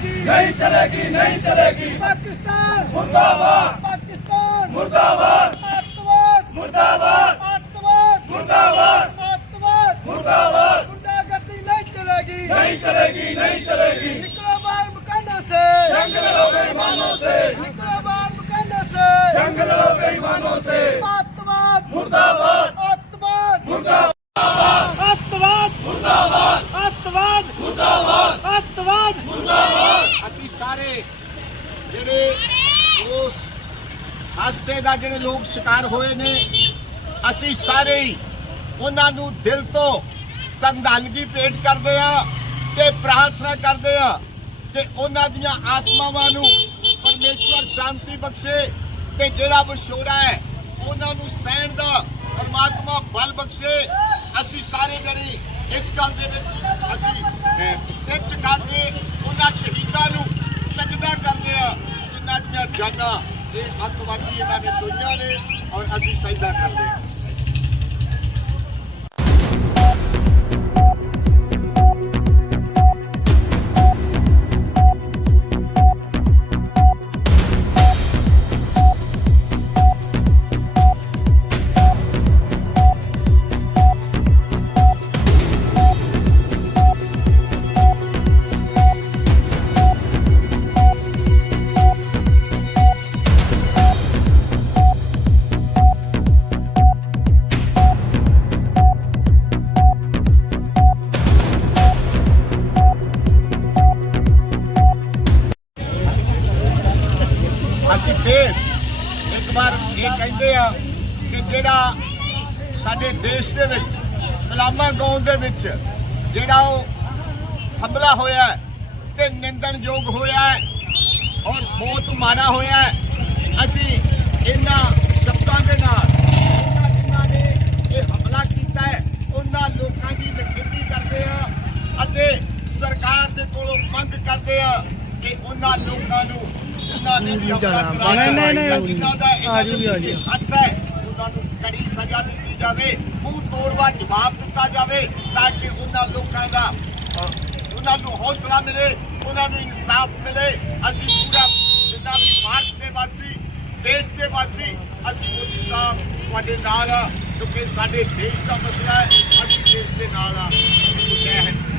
चलेगी नहीं चलेगी नहीं चलेगी पाकिस्तान मुर्दाबाद पाकिस्तान मुर्दाबाद आतंकवाद मुर्दाबाद आतंकवाद मुर्दाबाद आतंकवाद मुर्दाबाद गुंडागर्दी नहीं चलेगी नहीं चलेगी नहीं चलेगी ਮੁਰਦਾਬਾਦ! ਅੱਤਵਾਦ! ਮੁਰਦਾਬਾਦ! ਅਸੀਂ ਸਾਰੇ ਜਿਹੜੇ ਉਸ ਹਾਸੇ ਦਾ ਜਿਹੜੇ ਲੋਕ ਸ਼ਿਕਾਰ ਹੋਏ ਨੇ ਅਸੀਂ ਸਾਰੇ ਉਹਨਾਂ ਨੂੰ ਦਿਲ ਤੋਂ ਸੰਧਾਨਗੀ ਭੇਟ ਕਰਦੇ ਆ ਤੇ ਪ੍ਰਾਰਥਨਾ ਕਰਦੇ ਆ ਕਿ ਉਹਨਾਂ ਦੀਆਂ ਆਤਮਾਵਾਂ ਨੂੰ ਪਰਮੇਸ਼ਵਰ ਸ਼ਾਂਤੀ ਬਖਸ਼ੇ ਤੇ ਜਿਹੜਾ ਵਿਛੋੜਾ ਹੈ ਉਹਨਾਂ ਨੂੰ ਸਹਿਣ ਦਾ ਪਰਮਾਤਮਾ ਬਲ ਬਖਸ਼ੇ। ਅਸੀਂ ਸਾਰੇ ਜਿਹੜੇ ਇਸ ਗੱਲ ਦੇ ਵਿੱਚ ਅਸੀਂ ਸਿਰ ਝੁਕਾ ਕੇ ਉਹਨਾਂ ਸ਼ਹੀਦਾਂ ਨੂੰ ਸਜਦਾ ਕਰਦੇ ਆ, ਜਿਨ੍ਹਾਂ ਦੀਆਂ ਜਾਨਾਂ ਇਹ ਅੱਤਵਾਦੀ ਇਹਨਾਂ ਨੇ ਲੋਈਆਂ ਨੇ ਔਰ ਅਸੀਂ ਸਜਦਾ ਕਰਦੇ ਆ ਅਸੀਂ ਫੇਰ ਇੱਕ ਵਾਰ ਇਹ ਕਹਿੰਦੇ ਆ ਕਿ ਜਿਹੜਾ ਸਾਡੇ ਦੇਸ਼ ਦੇ ਵਿੱਚ ਕਲਾਮਾ ਗਾਉਣ ਦੇ ਵਿੱਚ ਜਿਹੜਾ ਉਹ ਹਮਲਾ ਹੋਇਆ ਹੈ ਤੇ ਨਿੰਦਣਯੋਗ ਹੋਇਆ ਔਰ ਬਹੁਤ ਮਾੜਾ ਹੋਇਆ ਅਸੀਂ ਇਹਨਾਂ ਸ਼ਬਦਾਂ ਦੇ ਨਾਲ ਉਹਨਾਂ ਜਿਨ੍ਹਾਂ ਨੇ ਇਹ ਹਮਲਾ ਕੀਤਾ ਹੈ, ਉਹਨਾਂ ਲੋਕਾਂ ਦੀ ਨਿਖੇਧੀ ਕਰਦੇ ਆ ਅਤੇ ਸਰਕਾਰ ਦੇ ਕੋਲੋਂ ਮੰਗ ਕਰਦੇ ਆ ਕਿ ਉਹਨਾਂ ਲੋਕਾਂ ਨੂੰ ਜਿਨ੍ਹਾਂ ਨੇ ਵੀ ਹਮਲਾ ਕਰਾਇਆ ਨਹੀਂ, ਨਹੀਂ, ਨਹੀਂ, ਆਜੋ ਵੀ ਆਜੋ। ਉਹਨਾਂ ਨੂੰ ਕੜੀ ਸਜ਼ਾ ਦਿੱਤੀ ਜਾਵੇ ਮੂੰਹ ਤੋੜਵਾ ਜਵਾਬ ਦਿੱਤਾ ਜਾਵੇ ਤਾਂ ਕਿ ਉਹਨਾਂ ਲੋਕਾਂ ਦਾ ਉਹਨਾਂ ਨੂੰ ਹੌਸਲਾ ਮਿਲੇ ਉਹਨਾਂ ਨੂੰ ਇਨਸਾਫ ਮਿਲੇ। ਅਸੀਂ ਪੂਰਾ ਜਿੰਨਾ ਵੀ ਭਾਰਤ ਦੇ ਵਾਸੀ ਦੇਸ਼ ਦੇ ਵਾਸੀ ਅਸੀਂ ਮੋਦੀ ਸਾਹਿਬ ਤੁਹਾਡੇ ਨਾਲ ਆ ਕਿਉਂਕਿ ਸਾਡੇ ਦੇਸ਼ ਦਾ ਮਸਲਾ ਹੈ ਅਸੀਂ ਦੇਸ਼ ਦੇ ਨਾਲ ਆ। ਜੈ ਹਿੰਦ।